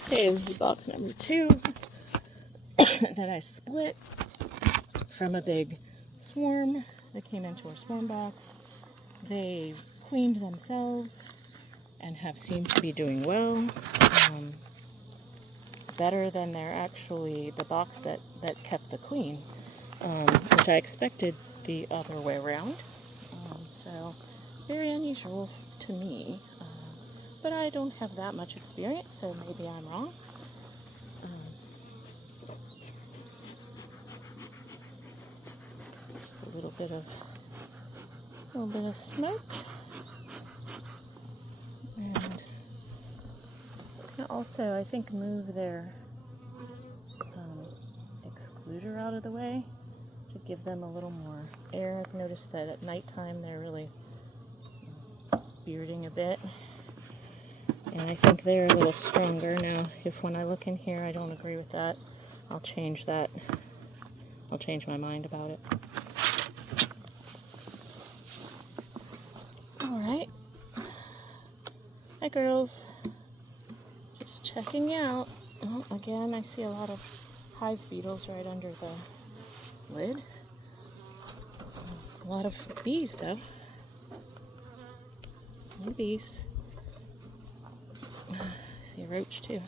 Okay, this is box number 2 that I split from a big swarm that came into our swarm box. They queened themselves and have seemed to be doing well. Better than the box that kept the queen, which I expected the other way around. So very unusual to me, but I don't have that much experience, so maybe I'm wrong. Just a little bit of smoke, and also I think move their excluder out of the way to give them a little more air. I've noticed that at nighttime they're really bearding a bit, and I think they're a little stronger now. If when I look in here I don't agree with that, I'll change that. I'll change my mind about it. Alright. Hi girls. Just checking out. Oh, again, I see a lot of hive beetles right under the lid. A lot of bees though. No bees. I see a roach too.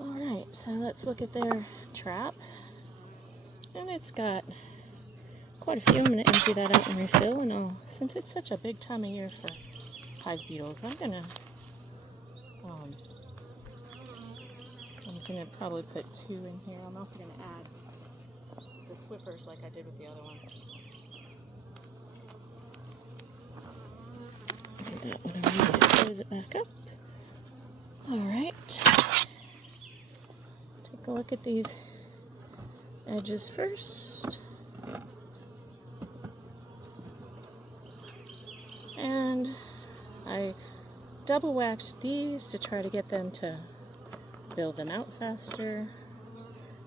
Alright, so let's look at their trap. And it's got quite a few. I'm going to empty that out and refill, and since it's such a big time of year for hive beetles, I'm going to probably put 2 in here. I'm also going to add the swiffers like I did with the other one. Do that when I'm ready to close it back up. Alright. Take a look at these edges first. And I double waxed these to try to get them to build them out faster.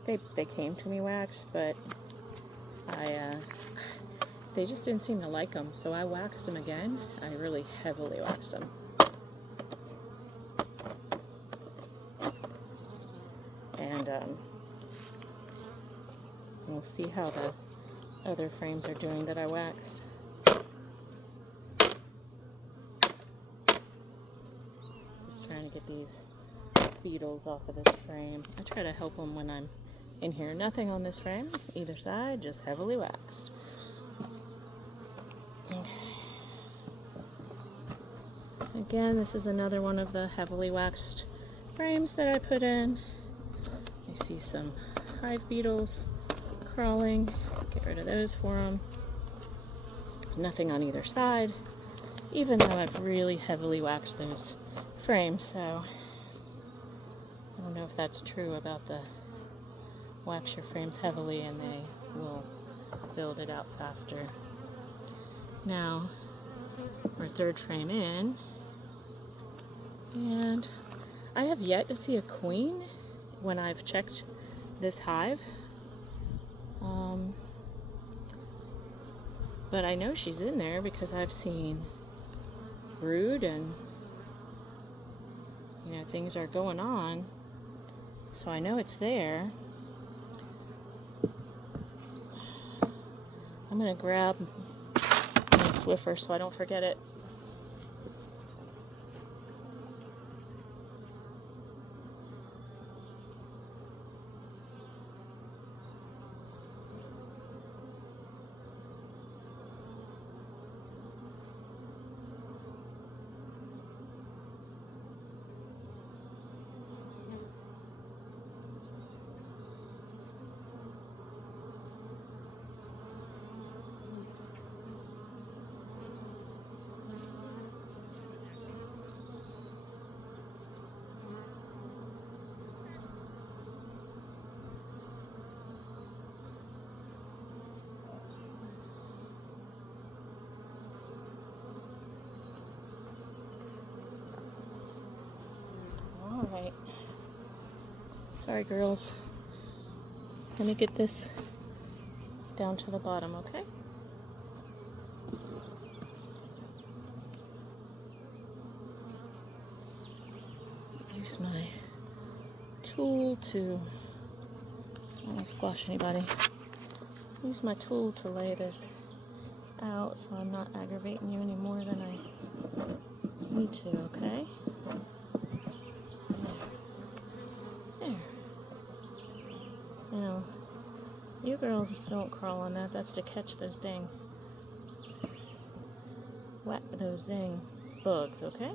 They came to me waxed, but they just didn't seem to like them, so I waxed them again. I really heavily waxed them. And we'll see how the other frames are doing that I waxed. Just trying to get these beetles off of this frame. I try to help them when I'm in here. Nothing on this frame, either side, just heavily waxed. Okay. Again, this is another one of the heavily waxed frames that I put in. I see some hive beetles crawling. Get rid of those for them. Nothing on either side, even though I've really heavily waxed those frames, so I don't know if that's true about the wax your frames heavily and they will build it out faster. Now, our third frame in, and I have yet to see a queen when I've checked this hive, but I know she's in there because I've seen brood and things are going on, so I know it's there. I'm going to grab my swiffer so I don't forget it. Alright. Sorry, girls. Let me get this down to the bottom, okay? use my tool to, I don't want to squash anybody, use my tool to lay this out so I'm not aggravating you any more than I need to, okay? There. Now, you girls don't crawl on that. That's to catch those dang bugs, okay?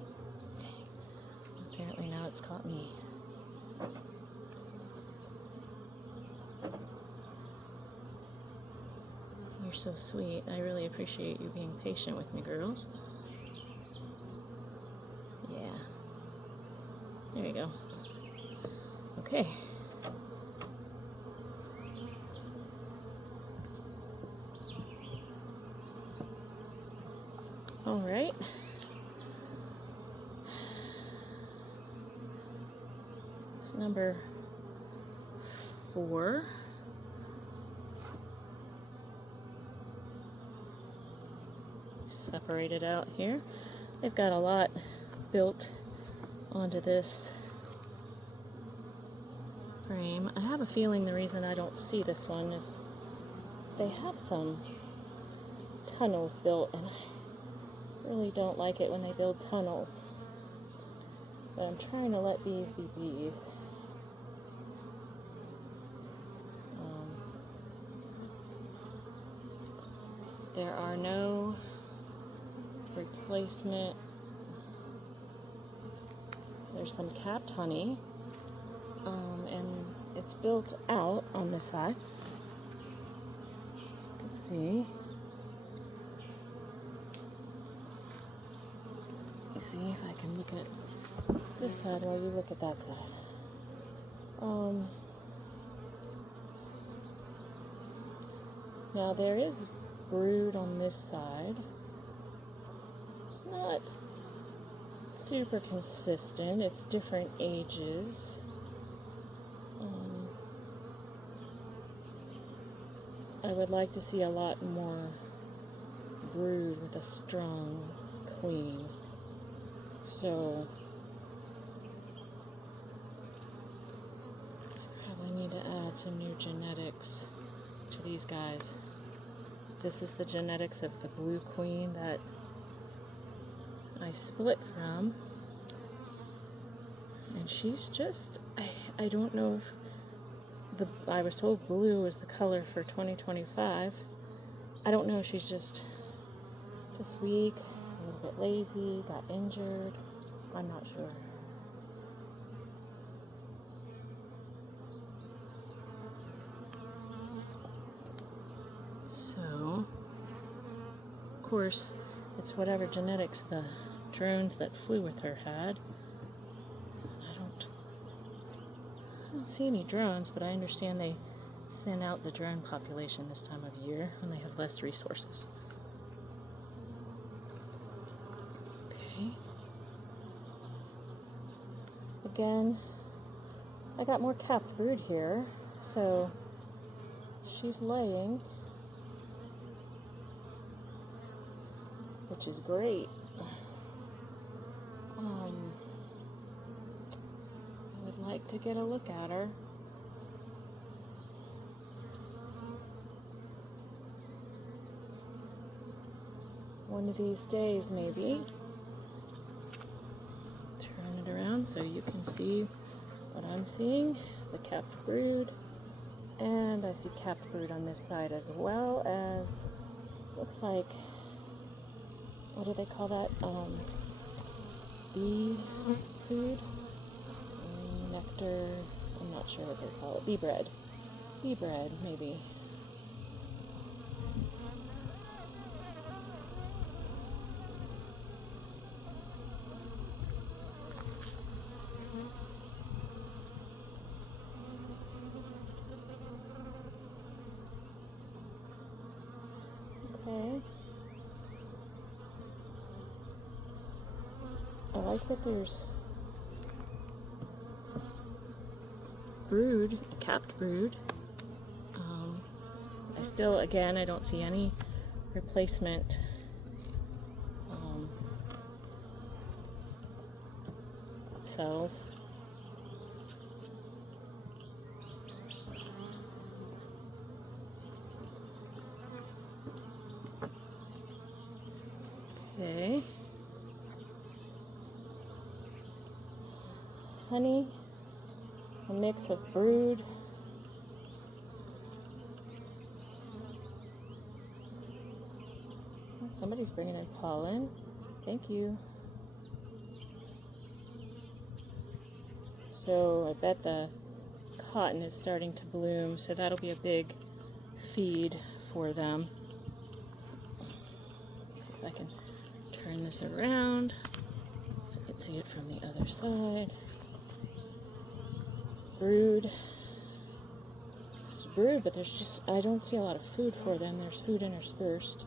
Apparently now it's caught me. You're so sweet. I really appreciate you being patient with me, girls. Yeah. There you go. Okay. All right. Number 4. Separate it out here. They've got a lot built onto this frame. I have a feeling the reason I don't see this one is they have some tunnels built, and I really don't like it when they build tunnels. But I'm trying to let these be bees. There are no replacement. There's some capped honey, and it's built out on this side. Let's see. Let's see if I can look at this side while you look at that side. Now there is brood on this side. It's not super consistent. It's different ages. I would like to see a lot more brood with a strong queen. So probably need to add some new genetics to these guys. This is the genetics of the blue queen that I split from, and she's just, I don't know if I was told blue was the color for 2025. I don't know if she's just weak, a little bit lazy, got injured. I'm not sure. So, of course, it's whatever genetics the drones that flew with her had. I don't see any drones, but I understand they send out the drone population this time of year when they have less resources. Okay. Again, I got more capped brood here, so she's laying, which is great. I would like to get a look at her. One of these days, maybe. Turn it around so you can see what I'm seeing. The capped brood. And I see capped brood on this side, as well as, looks like, what do they call that? Bee food? Nectar, I'm not sure what they call it. Bee bread. Bee bread, maybe. Okay. I like that there's brood, capped brood. I still, again, I don't see any replacement cells. Okay. Honey, a mix of brood. Oh, somebody's bringing in pollen. Thank you. So I bet the cotton is starting to bloom, so that'll be a big feed for them. See if I can turn this around so you can see it from the other side. Brood. There's brood, but there's just, I don't see a lot of food for them. There's food interspersed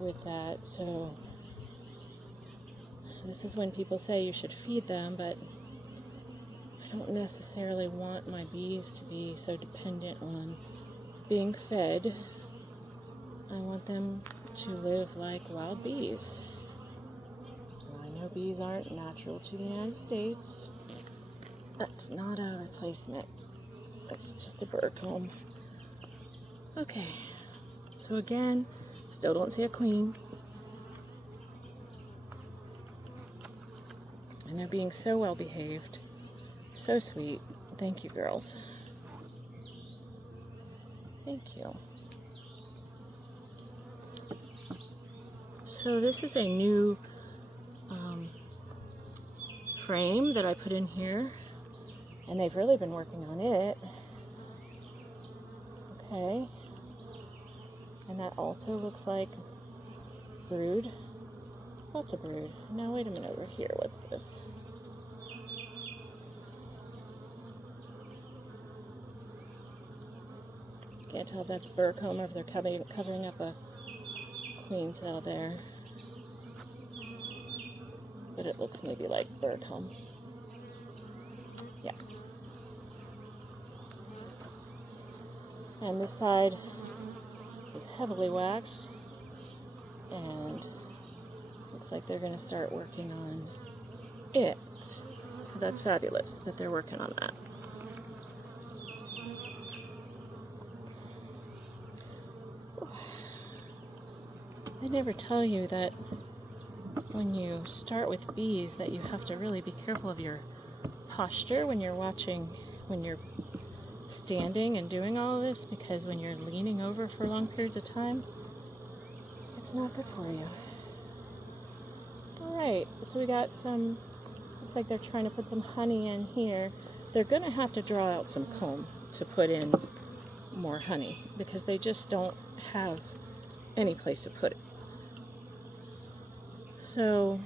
with that, so this is when people say you should feed them, but I don't necessarily want my bees to be so dependent on being fed. I want them to live like wild bees. And I know bees aren't natural to the United States. That's not a replacement. It's just a bird comb. Okay, so again, still don't see a queen. And they're being so well behaved. So sweet. Thank you, girls. Thank you. So this is a new frame that I put in here. And they've really been working on it. Okay. And that also looks like brood. Lots of brood. Now wait a minute over here. What's this? Can't tell if that's burr comb or if they're covering up a queen cell there. But it looks maybe like burr comb. Yeah. And this side is heavily waxed, and looks like they're going to start working on it. So that's fabulous that they're working on that. They never tell you that when you start with bees that you have to really be careful of your posture when you're watching, when you're standing and doing all of this, because when you're leaning over for long periods of time, it's not good for you. Alright, so we got some, looks like they're trying to put some honey in here. They're going to have to draw out some comb to put in more honey, because they just don't have any place to put it. So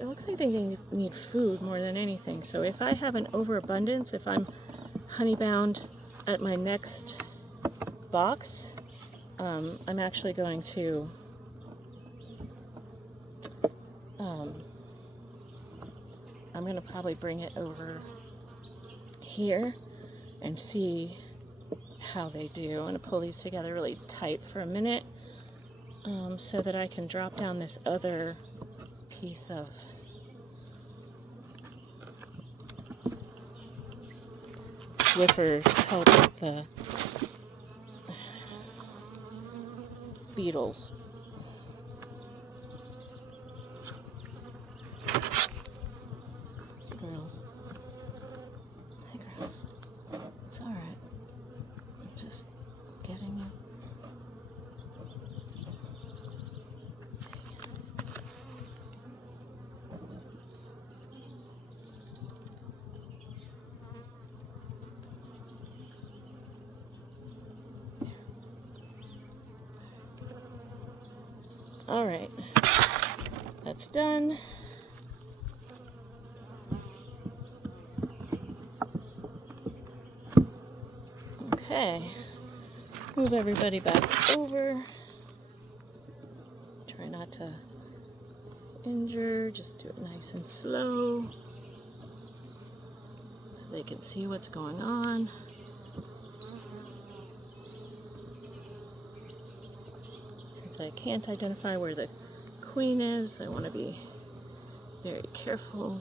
it looks like they need food more than anything. So if I have an overabundance, if I'm honey bound at my next box, I'm actually going to I'm going to probably bring it over here and see how they do. I'm going to pull these together really tight for a minute so that I can drop down this other piece of swiffer to help with the beetles. Girls. Hey, girls. It's alright. I'm just getting you. Alright. That's done. Okay, move everybody back over. Try not to injure, just do it nice and slow so they can see what's going on. Since I can't identify where the queen is, I want to be very careful.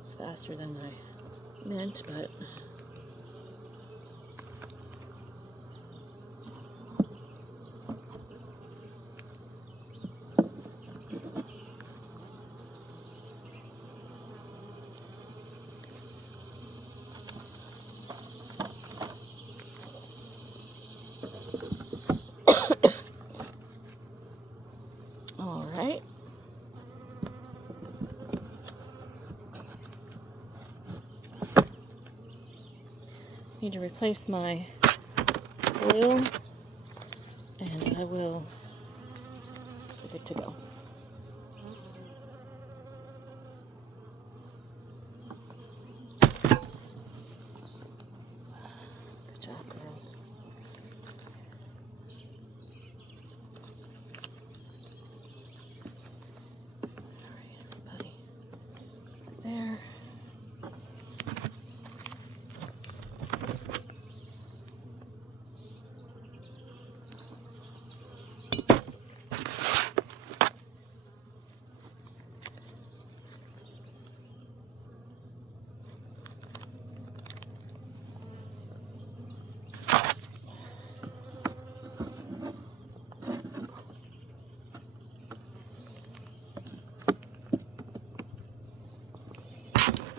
It's faster than I meant, but Alright. Need to replace my glue, and I will be good to go. Good job, girls. Alright, everybody. There.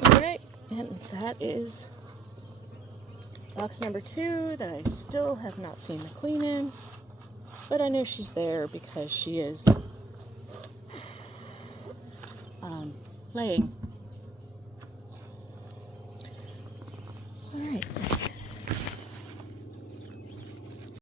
Alright, and that is box number 2 that I still have not seen the queen in, but I know she's there because she is laying. Alright.